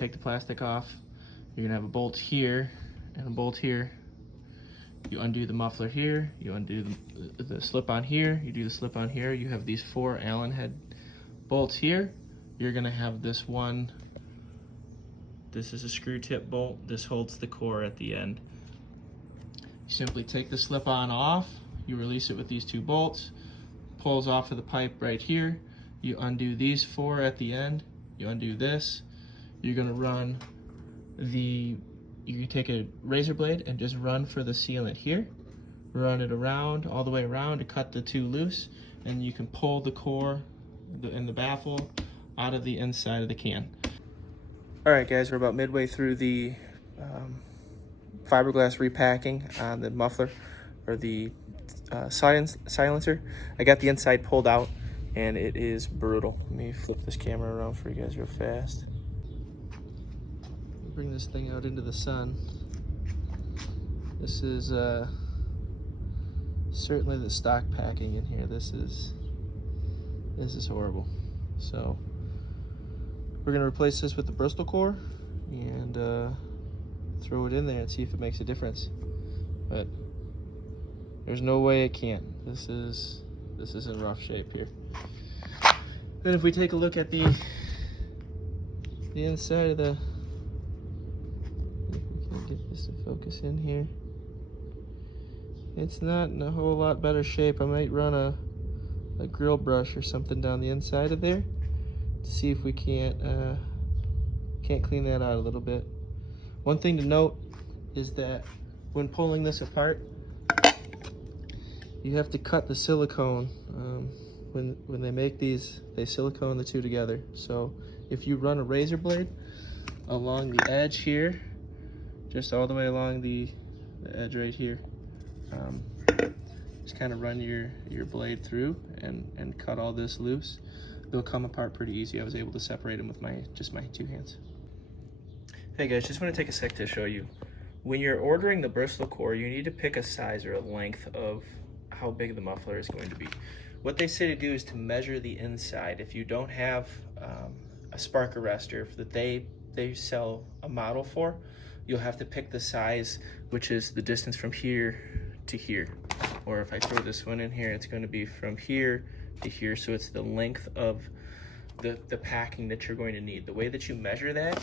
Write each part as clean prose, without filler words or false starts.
take the plastic off, you're gonna have a bolt here and a bolt here. You undo the muffler here, you undo the slip-on here, you do the slip-on here. You have these 4 Allen head bolts here. You're gonna have this one, this is a screw tip bolt, this holds the core at the end. You simply take the slip-on off, you release it with these 2 bolts, pulls off of the pipe right here. You undo these 4 at the end, you undo this. You're gonna run you can take a razor blade and just run for the sealant here, run it around, all the way around to cut the 2 loose, and you can pull the core and the baffle out of the inside of the can. All right, guys, we're about midway through the fiberglass repacking on the muffler, or the silencer. I got the inside pulled out, and it is brutal. Let me flip this camera around for you guys real fast. Bring this thing out into the sun. This is certainly the stock packing in here. This is horrible. So we're gonna replace this with the Bristol Core and throw it in there and see if it makes a difference. But there's no way it can't. This is in rough shape here. Then if we take a look at the inside of the, get this to focus in here. It's not in a whole lot better shape. I might run a grill brush or something down the inside of there to see if we can't clean that out a little bit. One thing to note is that when pulling this apart, you have to cut the silicone. When they make these, they silicone the 2 together. So if you run a razor blade along the edge here, just all the way along the edge right here, just kind of run your blade through and cut all this loose. They'll come apart pretty easy. I was able to separate them with just my 2 hands. Hey guys, just want to take a sec to show you. When you're ordering the Bristol Core, you need to pick a size or a length of how big the muffler is going to be. What they say to do is to measure the inside. If you don't have a spark arrestor that they sell a model for, you'll have to pick the size, which is the distance from here to here. Or if I throw this one in here, it's going to be from here to here. So it's the length of the packing that you're going to need. The way that you measure that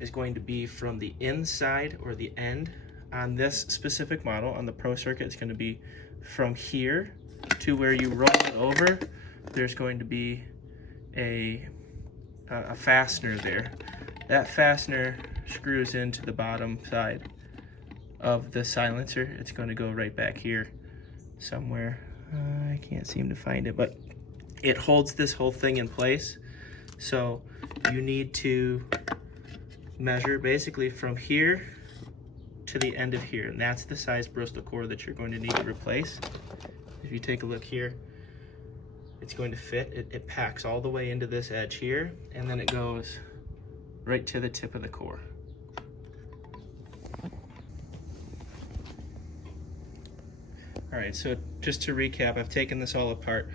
is going to be from the inside or the end. On this specific model, on the Pro Circuit, it's going to be from here to where you roll it over. There's going to be a fastener there. That fastener screws into the bottom side of the silencer. It's going to go right back here somewhere. I can't seem to find it, but it holds this whole thing in place. So you need to measure basically from here to the end of here, and that's the size Bristol Core that you're going to need to replace. If you take a look here, it's going to fit. It packs all the way into this edge here, and then it goes right to the tip of the core. All right, so just to recap, I've taken this all apart.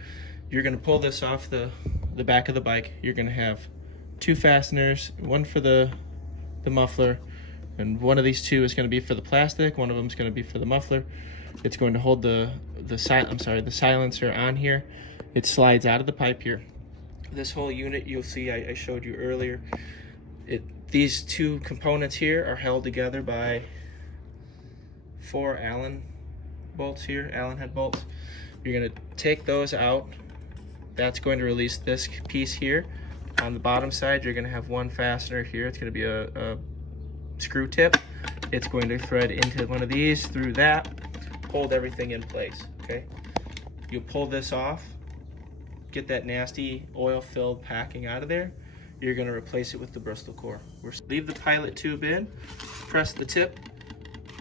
You're gonna pull this off the back of the bike. You're gonna have 2 fasteners, one for the muffler, and one of these 2 is gonna be for the plastic, one of them is gonna be for the muffler. It's going to hold the silencer on here. It slides out of the pipe here. This whole unit, you'll see, I showed you earlier, these 2 components here are held together by 4 Allen bolts here, Allen head bolts. You're gonna take those out. That's going to release this piece here. On the bottom side, you're gonna have 1 fastener here. It's gonna be a screw tip. It's going to thread into one of these through that, hold everything in place, okay? You pull this off, get that nasty oil-filled packing out of there. You're gonna replace it with the Bristol Core. Leave the pilot tube in, press the tip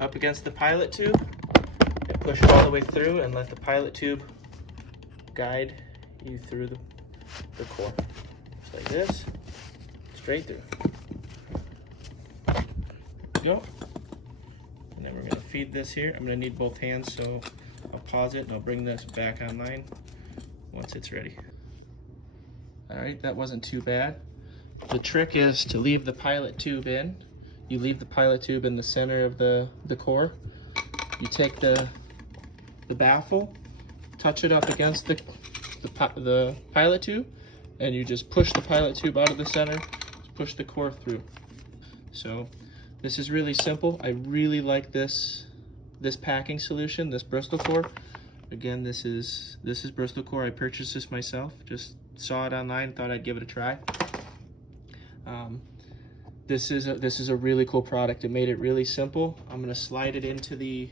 up against the pilot tube, and push it all the way through, and let the pilot tube guide you through the core. Just like this, straight through. There we go. And then we're gonna feed this here. I'm gonna need both hands, so I'll pause it and I'll bring this back online once it's ready. All right, that wasn't too bad. The trick is to leave the pilot tube in. You leave the pilot tube in the center of the core. You take the baffle, touch it up against the pilot tube, and you just push the pilot tube out of the center, push the core through. So this is really simple. I really like this packing solution, this Bristol Core. Again, this is Bristol Core. I purchased this myself, just saw it online, thought I'd give it a try. This is a really cool product. It made it really simple. I'm gonna slide it into the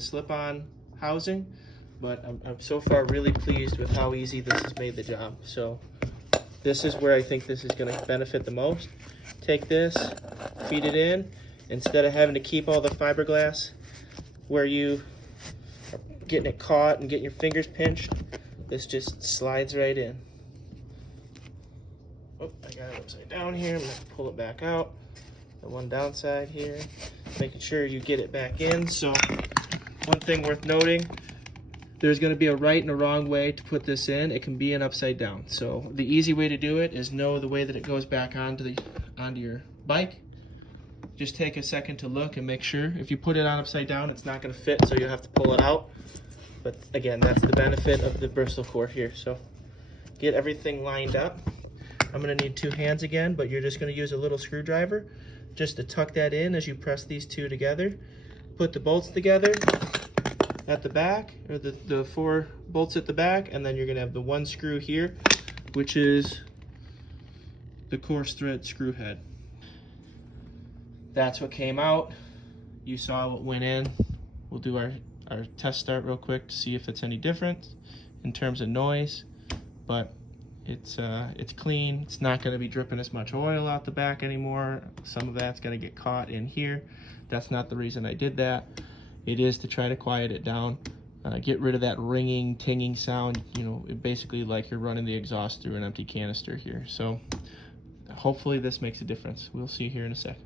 slip-on housing, but I'm so far really pleased with how easy this has made the job. So this is where I think this is gonna benefit the most. Take this, feed it in, instead of having to keep all the fiberglass where you are getting it caught and getting your fingers pinched, this just slides right in. Oh, I got it upside down here. I'm gonna pull it back out. The one downside here, making sure you get it back in. So one thing worth noting, there's gonna be a right and a wrong way to put this in. It can be an upside down. So the easy way to do it is know the way that it goes back onto your bike. Just take a second to look and make sure. If you put it on upside down, it's not gonna fit, so you'll have to pull it out. But again, that's the benefit of the Bristol Core here. So get everything lined up. I'm gonna need 2 hands again, but you're just gonna use a little screwdriver just to tuck that in as you press these 2 together. Put the bolts together at the back, or the 4 bolts at the back, and then you're gonna have the 1 screw here, which is the coarse thread screw head. That's what came out. You saw what went in. We'll do our test start real quick to see if it's any different in terms of noise, but it's clean. It's not going to be dripping as much oil out the back anymore. Some of that's going to get caught in here. That's not the reason I did that. It is to try to quiet it down, get rid of that ringing, tinging sound. You know, basically like you're running the exhaust through an empty canister here. So hopefully this makes a difference. We'll see here in a sec.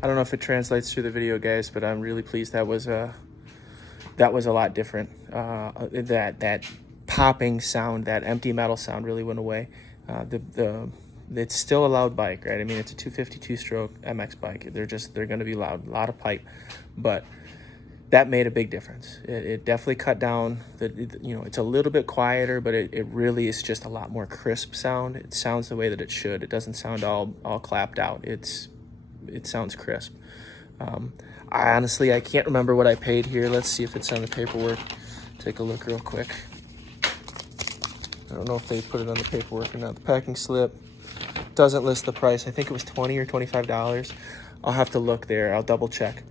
I don't know if it translates through the video, guys, but I'm really pleased. That was a lot different. That popping sound, that empty metal sound really went away. It's still a loud bike, right? I mean, it's a 252 stroke MX bike. They're going to be loud, a lot of pipe, but that made a big difference. It definitely cut down it's a little bit quieter, but it really is just a lot more crisp sound. It sounds the way that it should. It doesn't sound all clapped out. It sounds crisp. I can't remember what I paid here. Let's see if it's on the paperwork. Take a look real quick. I don't know if they put it on the paperwork or not. The packing slip doesn't list the price. I think it was $20 or $25. I'll have to look there. I'll double check.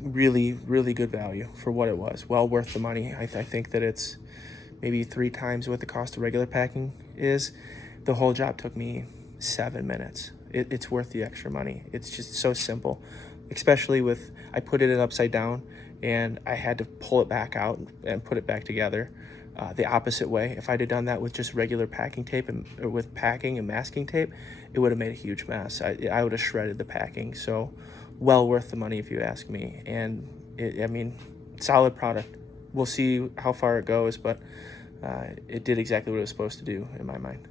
Really, really good value for what it was. Well worth the money. I think that it's maybe 3 times what the cost of regular packing is. The whole job took me 7 minutes. It's worth the extra money. It's just so simple, especially with, I put it in upside down and I had to pull it back out and put it back together. the opposite way. If I'd have done that with just regular packing tape or with packing and masking tape, it would have made a huge mess. I would have shredded the packing. So well worth the money if you ask me. And I mean, solid product. We'll see how far it goes, but it did exactly what it was supposed to do in my mind.